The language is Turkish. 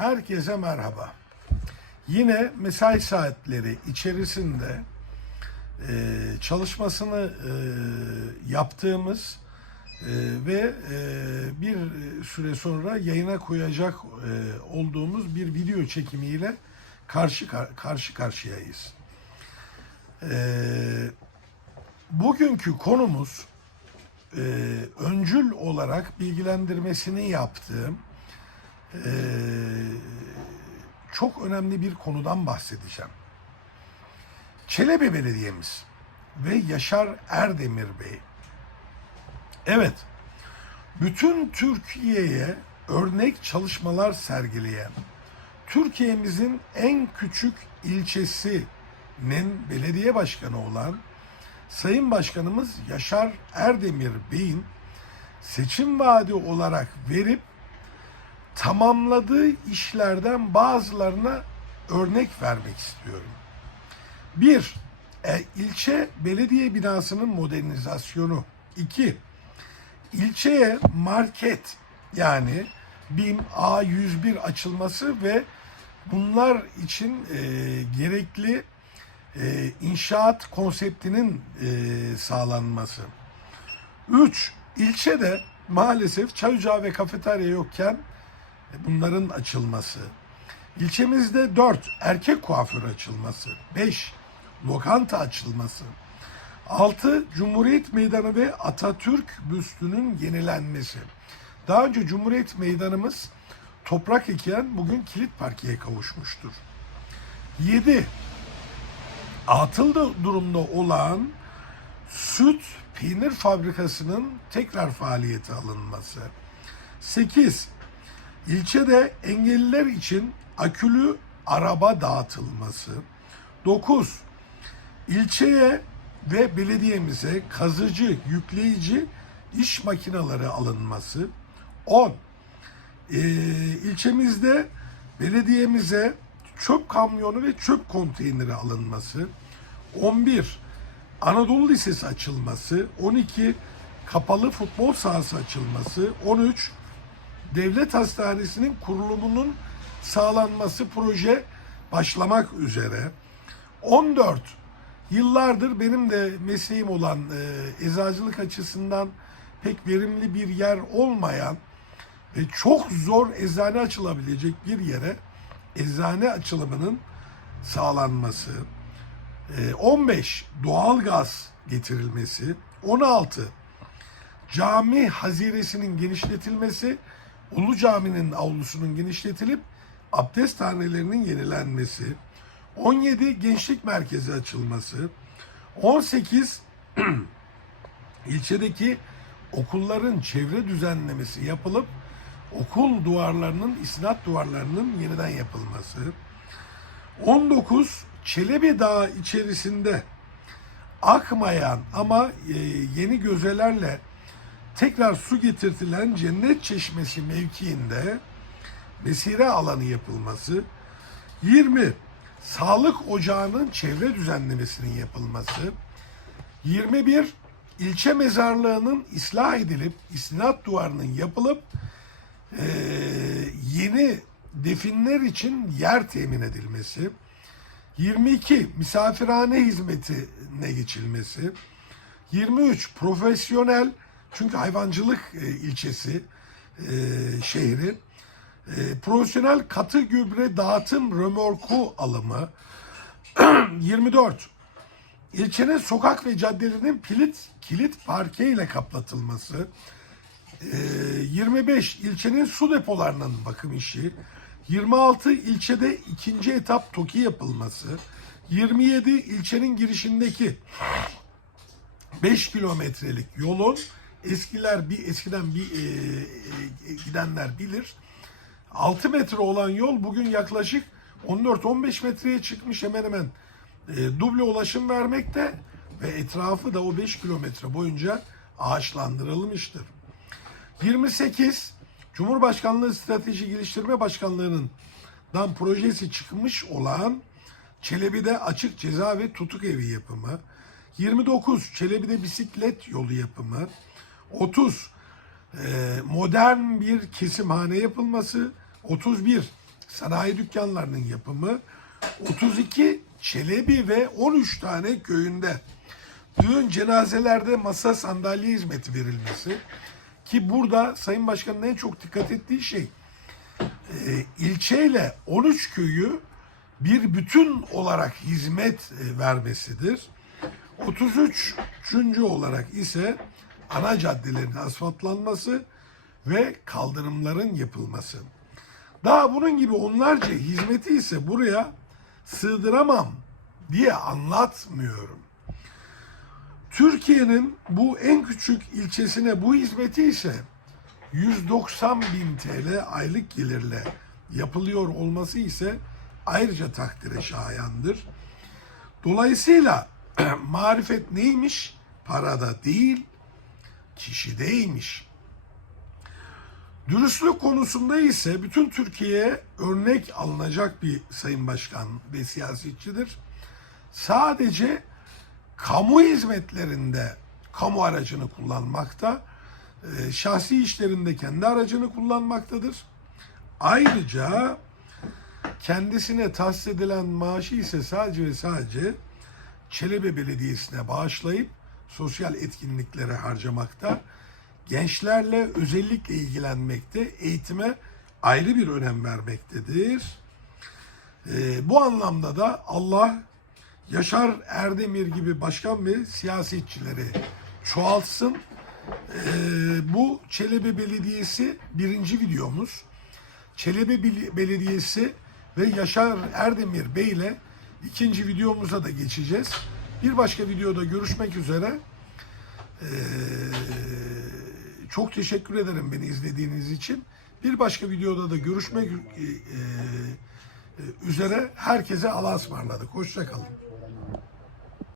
Herkese merhaba. Yine mesai saatleri içerisinde e, çalışmasını e, yaptığımız e, ve e, bir süre sonra yayına koyacak e, olduğumuz bir video çekimiyle karşı karşı karşıyayız. E, bugünkü konumuz e, öncül olarak bilgilendirmesini yaptığım e, çok önemli bir konudan bahsedeceğim. Çelebi Belediye'miz ve Yaşar Erdemir Bey. Evet, bütün Türkiye'ye örnek çalışmalar sergileyen, Türkiye'mizin en küçük ilçesinin belediye başkanı olan Sayın Başkanımız Yaşar Erdemir Bey'in seçim vaadi olarak verip tamamladığı işlerden bazılarına örnek vermek istiyorum. Bir, e, ilçe belediye binasının modernizasyonu. İki, ilçeye market yani BİM A101 açılması ve bunlar için e, gerekli e, inşaat konseptinin e, sağlanması. Üç, ilçede maalesef çay ocağı ve kafeterya yokken bunların açılması. İlçemizde 4 erkek kuaför açılması. 5 lokanta açılması. 6 Cumhuriyet Meydanı ve Atatürk büstünün yenilenmesi. Daha önce Cumhuriyet Meydanımız toprak iken bugün kilit parkeye kavuşmuştur. 7 atıl da- durumda olan süt peynir fabrikasının tekrar faaliyete alınması. 8 İlçede engelliler için akülü araba dağıtılması. 9. İlçeye ve belediyemize kazıcı, yükleyici iş makineleri alınması. 10. Ee, ilçemizde belediyemize çöp kamyonu ve çöp konteyneri alınması. 11. Anadolu Lisesi açılması. 12. Kapalı futbol sahası açılması. 13 devlet hastanesinin kurulumunun sağlanması proje başlamak üzere. 14 yıllardır benim de mesleğim olan e, eczacılık açısından pek verimli bir yer olmayan ve çok zor eczane açılabilecek bir yere eczane açılımının sağlanması. E, 15 doğal gaz getirilmesi. 16 cami haziresinin genişletilmesi, Ulu Cami'nin avlusunun genişletilip abdesthanelerinin yenilenmesi, 17 gençlik merkezi açılması, 18 ilçedeki okulların çevre düzenlemesi yapılıp okul duvarlarının, isnat duvarlarının yeniden yapılması, 19 Çelebi Dağı içerisinde akmayan ama e, yeni gözelerle tekrar su getirtilen cennet çeşmesi mevkiinde mesire alanı yapılması, 20 sağlık ocağının çevre düzenlemesinin yapılması, 21 ilçe mezarlığının ıslah edilip istinat duvarının yapılıp e, yeni definler için yer temin edilmesi, 22 misafirhane hizmetine geçilmesi, 23 profesyonel çünkü hayvancılık e, ilçesi e, şehri e, profesyonel katı gübre dağıtım römorku alımı. 24 ilçenin sokak ve caddelerinin kilit kilit parke ile kaplatılması. E, 25 ilçenin su depolarının bakım işi. 26 ilçede ikinci etap TOKİ yapılması. 27 ilçenin girişindeki 5 kilometrelik yolun eskiler bir eskiden bir e, e, gidenler bilir. 6 metre olan yol bugün yaklaşık 14-15 metreye çıkmış hemen hemen e, duble ulaşım vermekte ve etrafı da o 5 kilometre boyunca ağaçlandırılmıştır. 28 Cumhurbaşkanlığı Strateji Geliştirme Başkanlığı'nın dan projesi çıkmış olan Çelebi'de açık ceza ve tutuk evi yapımı. 29 Çelebi'de bisiklet yolu yapımı. 30 e, modern bir kesimhane yapılması. 31 sanayi dükkanlarının yapımı, 32 çelebi ve 13 tane köyünde düğün cenazelerde masa sandalye hizmeti verilmesi ki burada Sayın Başkan'ın en çok dikkat ettiği şey e, ilçeyle 13 köyü bir bütün olarak hizmet e, vermesidir. 33. olarak ise ana caddelerin asfaltlanması ve kaldırımların yapılması. Daha bunun gibi onlarca hizmeti ise buraya sığdıramam diye anlatmıyorum. Türkiye'nin bu en küçük ilçesine bu hizmeti ise 190 bin TL aylık gelirle yapılıyor olması ise ayrıca takdire şayandır. Dolayısıyla marifet neymiş? Parada değil, kişideymiş. Dürüstlük konusunda ise bütün Türkiye'ye örnek alınacak bir sayın başkan ve siyasetçidir. Sadece kamu hizmetlerinde kamu aracını kullanmakta, e, şahsi işlerinde kendi aracını kullanmaktadır. Ayrıca kendisine tahsis edilen maaşı ise sadece ve sadece Çelebi Belediyesi'ne bağışlayıp sosyal etkinliklere harcamakta, gençlerle özellikle ilgilenmekte, eğitime ayrı bir önem vermektedir. Ee, bu anlamda da Allah Yaşar Erdemir gibi başkan ve siyasetçileri çoğaltsın. Ee, bu Çelebi Belediyesi birinci videomuz. Çelebi Bel- Belediyesi ve Yaşar Erdemir Bey ile ikinci videomuza da geçeceğiz. Bir başka videoda görüşmek üzere. Ee, çok teşekkür ederim beni izlediğiniz için. Bir başka videoda da görüşmek e, e, üzere. Herkese Allah'a ısmarladık. Hoşçakalın.